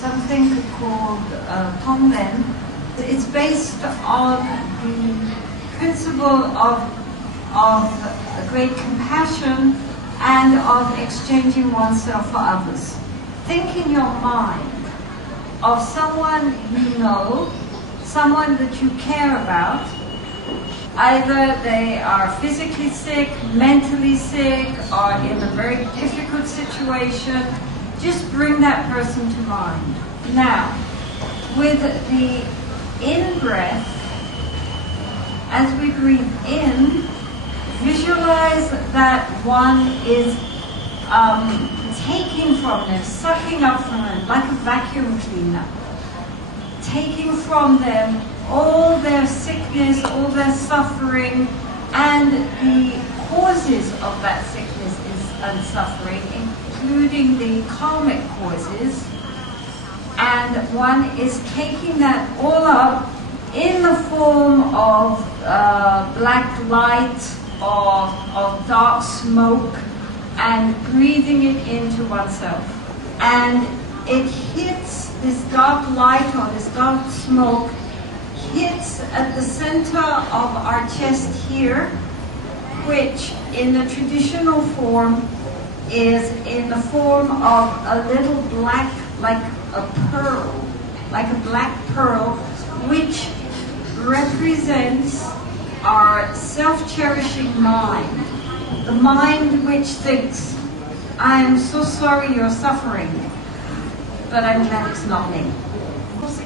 something called Tonglen. It's based on the principle of great compassion and of exchanging oneself for others. Think in your mind of someone you know, someone that you care about. Either they are physically sick, mentally sick, or in a very difficult situation. Just bring that person to mind. Now, with the in-breath, as we breathe in, visualize that one is taking from them, sucking up from them, like a vacuum cleaner, taking from them all their sickness, all their suffering, and the causes of that sickness and suffering, including the karmic causes. And one is taking that all up in the form of black light or of dark smoke and breathing it into oneself. And it hits this dark light or this dark smoke, hits at the center of our chest here, which in the traditional form is in the form of a little black, like a pearl, like a black pearl, which represents our self-cherishing mind, the mind which thinks, I am so sorry you're suffering, but I'm glad it's not me.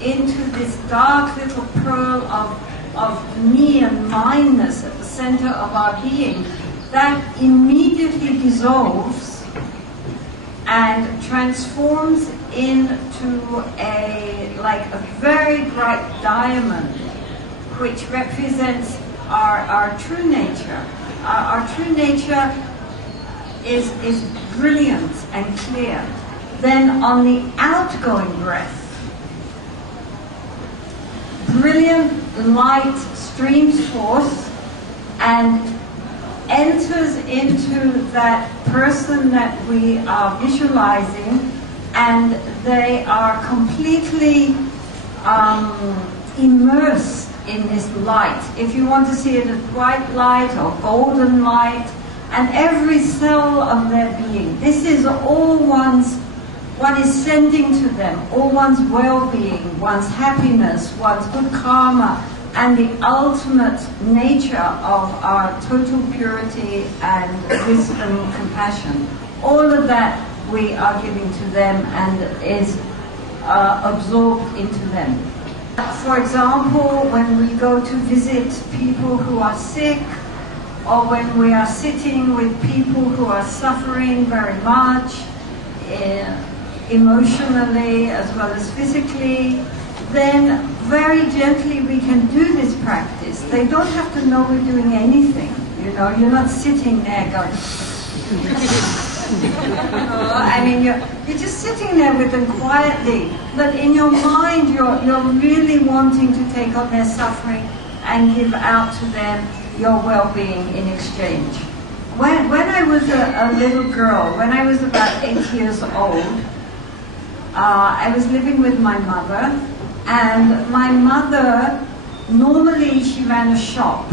Into this dark little pearl of me and mindness at the center of our being, that immediately dissolves and transforms into like a very bright diamond, which represents our true nature. Our true nature is brilliant and clear. Then on the outgoing breath, brilliant light streams forth and enters into that person that we are visualizing, and they are completely immersed in this light. If you want to see it as bright light or golden light, and every cell of their being, this is all one is sending to them, all one's well-being, one's happiness, one's good karma, and the ultimate nature of our total purity and wisdom and compassion. All of that we are giving to them and is absorbed into them. For example, when we go to visit people who are sick, or when we are sitting with people who are suffering very much, emotionally as well as physically, then very gently we can do this practice. They don't have to know we're doing anything. You know, you're not sitting there going, I mean, you're just sitting there with them quietly, but in your mind you're really wanting to take on their suffering and give out to them your well-being in exchange. When I was a little girl, when I was about 8 years old, I was living with my mother, and my mother, normally she ran a shop,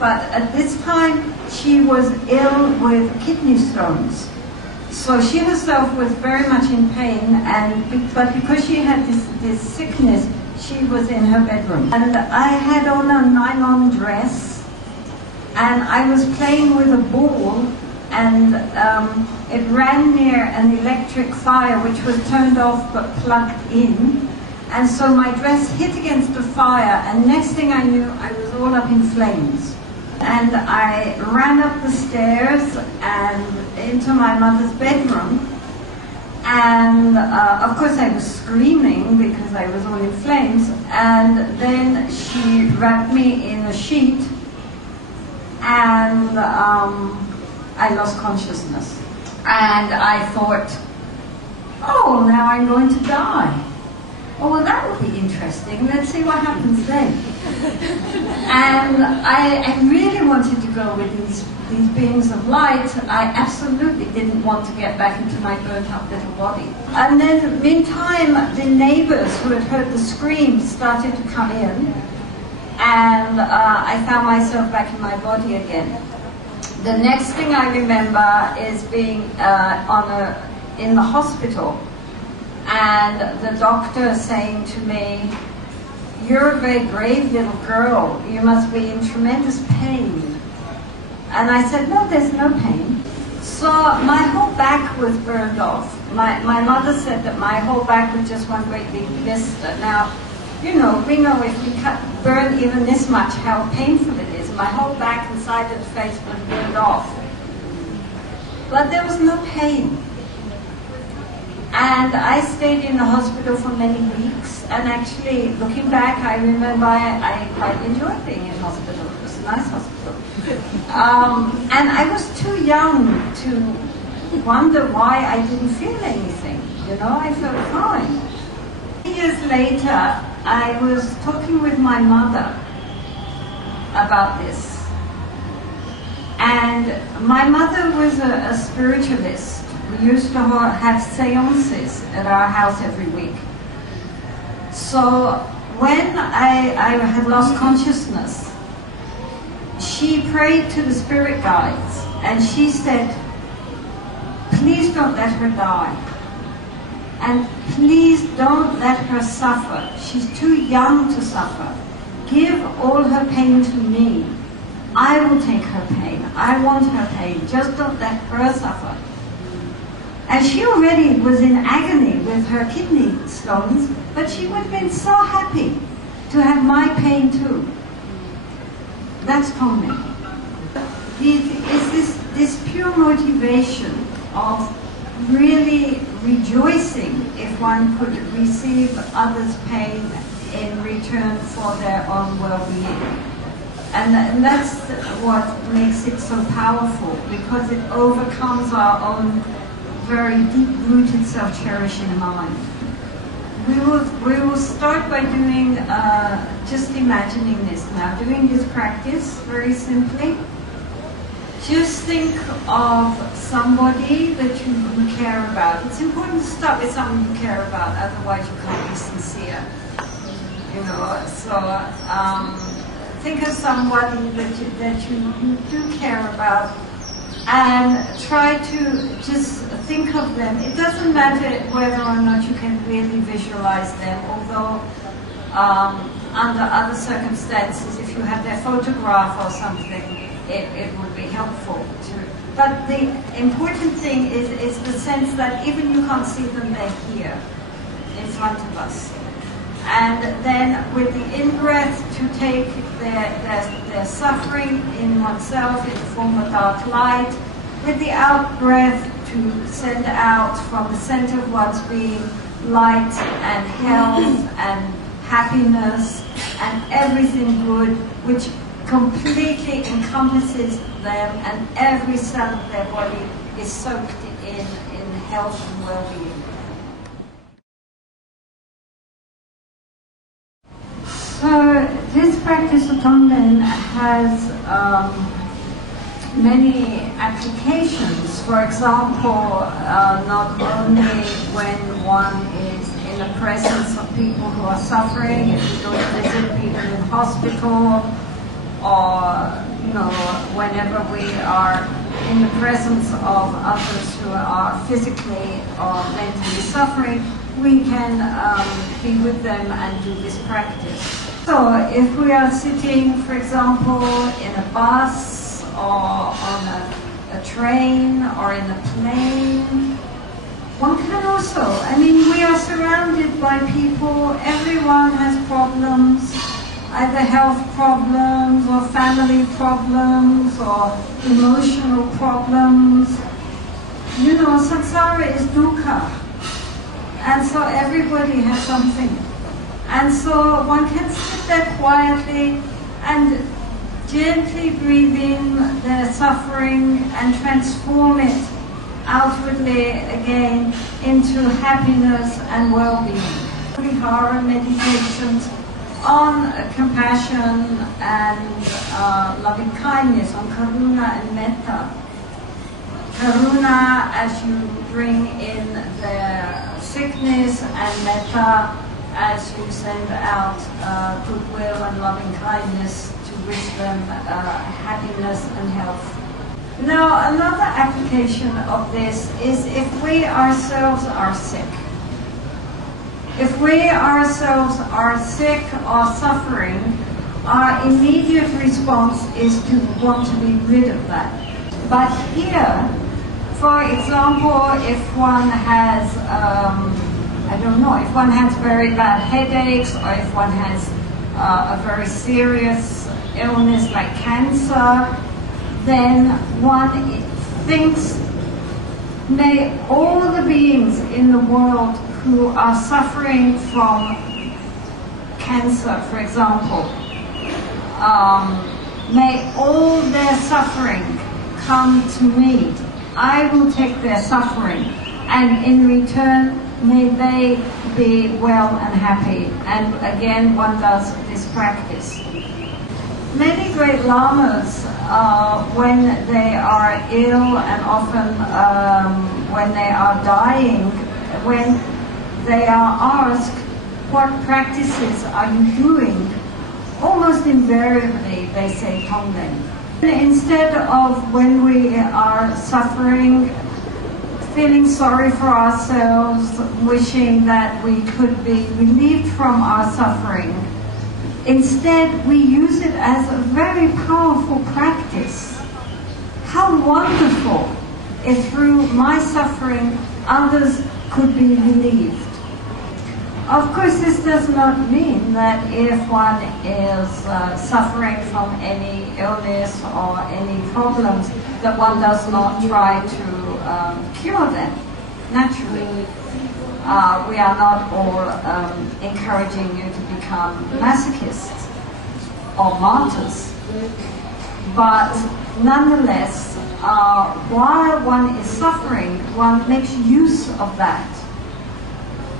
but at this time she was ill with kidney stones. So she herself was very much in pain, but because she had this sickness, she was in her bedroom. And I had on a nylon dress, and I was playing with a ball, and it ran near an electric fire which was turned off but plugged in. And so my dress hit against the fire, and next thing I knew, I was all up in flames. And I ran up the stairs and into my mother's bedroom. And of course I was screaming because I was all in flames. And then she wrapped me in a sheet, and I lost consciousness. And I thought, oh, now I'm going to die. Oh, well, that would be interesting. Let's see what happens then. And I really wanted to go with these beings of light. I absolutely didn't want to get back into my burnt-up little body. And then, meantime, the neighbors who had heard the screams started to come in, and I found myself back in my body again. The next thing I remember is being in the hospital, and the doctor saying to me, "You're a very brave little girl. You must be in tremendous pain." And I said, "No, there's no pain." So my whole back was burned off. My mother said that my whole back was just one great big blister. Now, we know if we burn even this much, how painful it is. My whole back and side of the face was burned off. But there was no pain. And I stayed in the hospital for many weeks, and actually, looking back, I remember I quite enjoyed being in hospital. It was a nice hospital. And I was too young to wonder why I didn't feel anything. I felt fine. 3 years later, I was talking with my mother about this. And my mother was a spiritualist. We used to have seances at our house every week. So when I had lost consciousness, she prayed to the spirit guides, and she said, "Please don't let her die. And please don't let her suffer. She's too young to suffer. Give all her pain to me. I will take her pain. I want her pain. Just don't let her suffer." And she already was in agony with her kidney stones, but she would have been so happy to have my pain too. That's Tonglen. It's this pure motivation of really rejoicing if one could receive others' pain in return for their own well-being. And that's what makes it so powerful, because it overcomes our own very deep-rooted self-cherishing mind. We will start by doing, just imagining this now, doing this practice very simply. Just think of somebody that you care about. It's important to start with someone you care about, otherwise you can't be sincere. So think of somebody that you do care about, and try to just think of them. It doesn't matter whether or not you can really visualize them, although under other circumstances, if you have their photograph or something, it would be helpful to. But the important thing is the sense that even you can't see them, they're here in front of us. And then with the in-breath to take their suffering in oneself in the form of dark light, with the out-breath to send out from the center of one's being light and health and happiness and everything good, which completely encompasses them, and every cell of their body is soaked in health and well-being. So this practice of Tonglen has many applications. For example, not only when one is in the presence of people who are suffering, if you go to visit people in hospital, or whenever we are in the presence of others who are physically or mentally suffering, we can be with them and do this practice. So if we are sitting, for example, in a bus or on a train or in a plane, one can also, we are surrounded by people, everyone has problems, either health problems or family problems or emotional problems. Samsara is dukkha. And so everybody has something. And so one can sit there quietly and gently breathe in their suffering and transform it outwardly again into happiness and well-being. Vihara meditations on compassion and loving kindness, on karuna and metta. Karuna as you bring in their sickness, and metta as you send out goodwill and loving kindness to wish them happiness and health. Now, another application of this is if we ourselves are sick. If we ourselves are sick or suffering, our immediate response is to want to be rid of that. But here, for example, if one has, if one has very bad headaches, or if one has a very serious illness like cancer, then one thinks, may all the beings in the world who are suffering from cancer, for example, may all their suffering come to me. I will take their suffering, and in return, may they be well and happy. And again, one does this practice. Many great lamas, when they are ill, and often when they are dying, when they are asked, what practices are you doing? Almost invariably they say Tonglen. Instead of, when we are suffering, feeling sorry for ourselves, wishing that we could be relieved from our suffering, instead we use it as a very powerful practice. How wonderful if through my suffering others could be relieved. Of course, this does not mean that if one is suffering from any illness or any problems, that one does not try to cure them. Naturally, we are not all encouraging you to become masochists or martyrs. But nonetheless, while one is suffering, one makes use of that.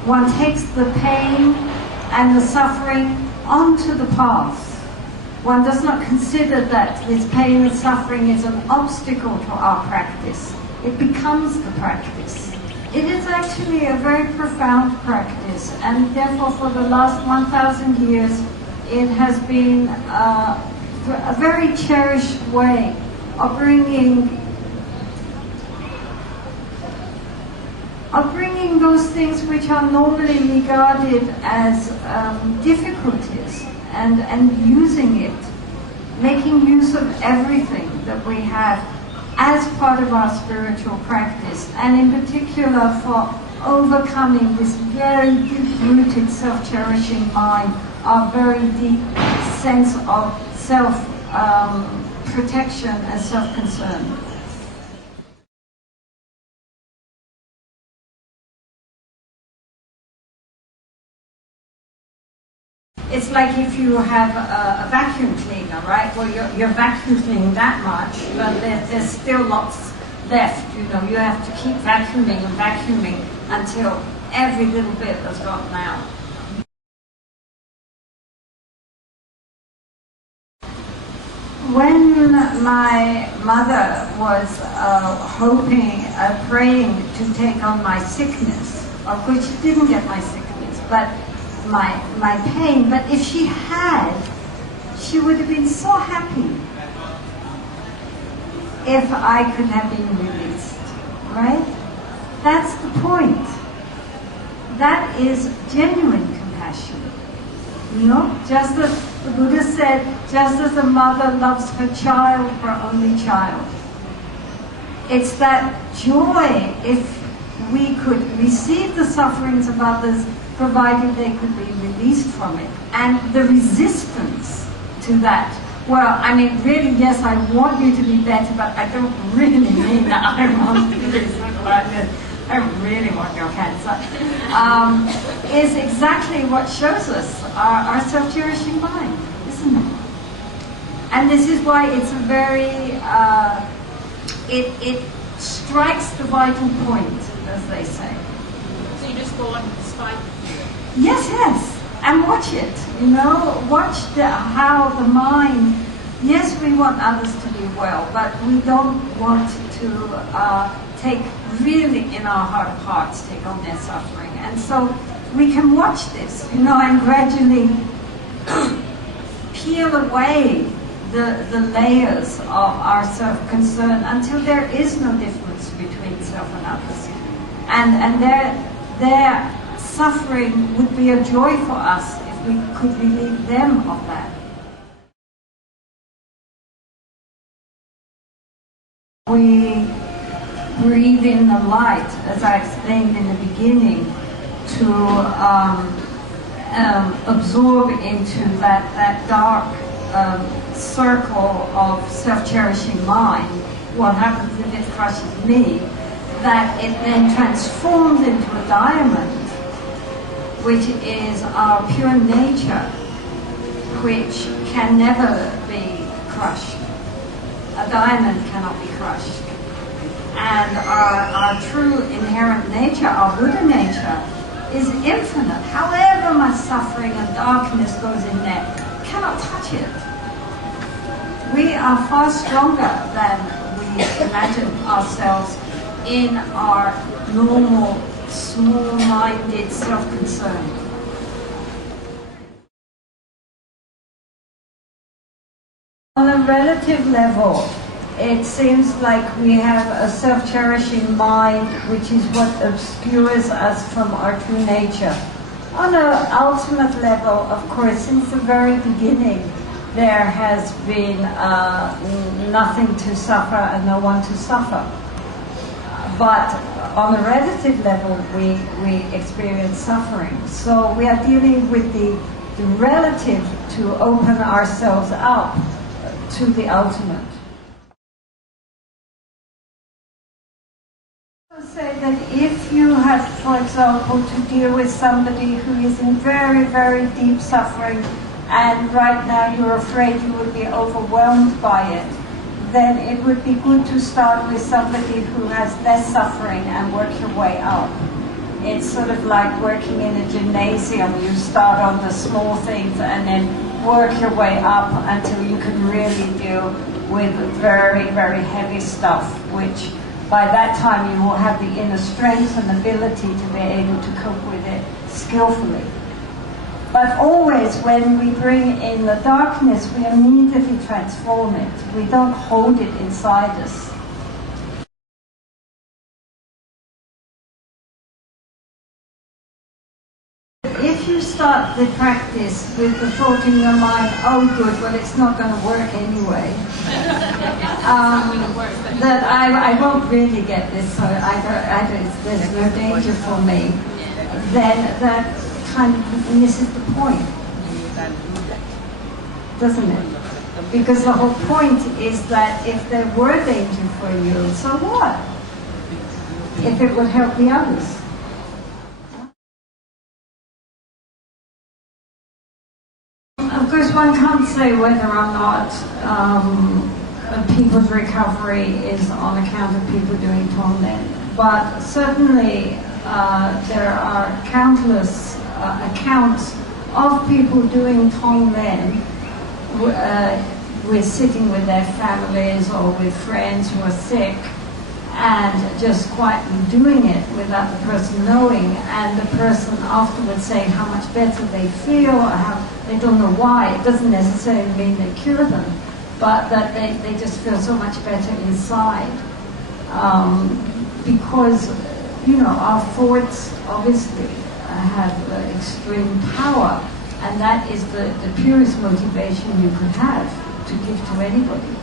One takes the pain and the suffering onto the path. One does not consider that this pain and suffering is an obstacle to our practice. It becomes the practice. It is actually a very profound practice, and therefore for the last 1,000 years it has been a very cherished way of bringing those things which are normally regarded as difficulties, and using it, making use of everything that we have as part of our spiritual practice, and in particular for overcoming this very deep-rooted self-cherishing mind, our very deep sense of self-protection and self-concern. It's like if you have a vacuum cleaner, right? Well, you're vacuum cleaning that much, but there's still lots left. You know, you have to keep vacuuming and vacuuming until every little bit has gotten out. When my mother was praying to take on my sickness, of course she didn't get my sickness, but my pain, but if she had, she would have been so happy if I could have been released, right? That's the point. That is genuine compassion. You know, just as the Buddha said, just as a mother loves her child, her only child. It's that joy if we could receive the sufferings of others, provided they could be released from it. And the resistance to that, well, I mean, really, yes, I want you to be better, but I don't really mean that I want you to be like this. I really want your cancer, is exactly what shows us our self-cherishing mind, isn't it? And this is why it's a very, it strikes the vital point, as they say. So you just go on despite Yes, and watch it. Watch how the mind. Yes, we want others to be well, but we don't want to take really in our heart of hearts take on their suffering, and so we can watch this, and gradually peel away the layers of our self-concern until there is no difference between self and others, and their suffering would be a joy for us if we could relieve them of that. We breathe in the light, as I explained in the beginning, to absorb into that dark circle of self-cherishing mind. What happens if it crushes me? That it then transforms into a diamond, which is our pure nature, which can never be crushed. A diamond cannot be crushed. And our true inherent nature, our Buddha nature, is infinite. However much suffering and darkness goes in there, cannot touch it. We are far stronger than we imagine ourselves in our normal, small-minded self-concern. On a relative level, it seems like we have a self-cherishing mind, which is what obscures us from our true nature. On an ultimate level, of course, since the very beginning, there has been nothing to suffer and no one to suffer. But on a relative level, we experience suffering. So we are dealing with the relative to open ourselves up to the ultimate. I would say that if you have, for example, to deal with somebody who is in very, very deep suffering, and right now you're afraid you will be overwhelmed by it, then it would be good to start with somebody who has less suffering and work your way up. It's sort of like working in a gymnasium. You start on the small things and then work your way up until you can really deal with very, very heavy stuff, which by that time you will have the inner strength and ability to be able to cope with it skillfully. But always when we bring in the darkness, we immediately transform it. We don't hold it inside us. If you start the practice with the thought in your mind, oh good, well it's not going to work anyway, that I won't really get this, so there's no danger for me, then that kind of misses the point, doesn't it? Because the whole point is that if there were danger for you, so what? If it would help the others. Of course, one can't say whether or not people's recovery is on account of people doing Tonglen, but certainly there are countless accounts of people doing Tonglen with sitting with their families or with friends who are sick and just quietly doing it without the person knowing, and the person afterwards saying how much better they feel, or how they don't know why. It doesn't necessarily mean they cure them, but that they just feel so much better inside. Because, our thoughts obviously have extreme power, and that is the purest motivation you could have to give to anybody.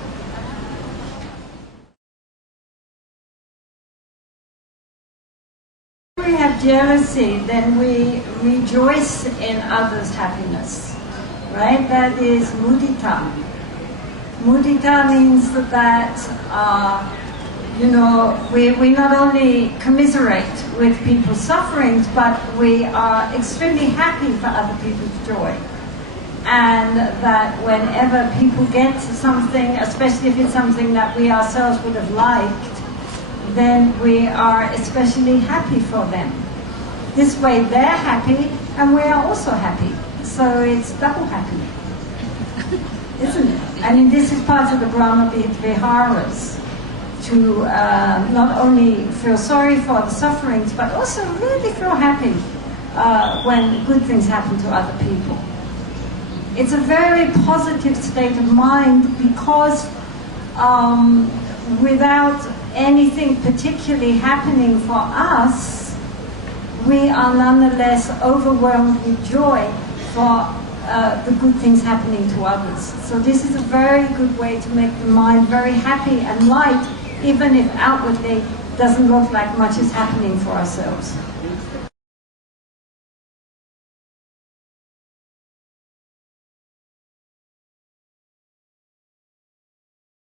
If we have jealousy, then we rejoice in others' happiness, right? That is mudita. Mudita means that we not only commiserate with people's sufferings, but we are extremely happy for other people's joy. And that whenever people get something, especially if it's something that we ourselves would have liked, then we are especially happy for them. This way they're happy and we are also happy. So it's double happy. Isn't it? I mean, this is part of the Brahma Viharas, to not only feel sorry for the sufferings, but also really feel happy when good things happen to other people. It's a very positive state of mind because without anything particularly happening for us, we are nonetheless overwhelmed with joy for the good things happening to others. So this is a very good way to make the mind very happy and light, even if outwardly doesn't look like much is happening for ourselves.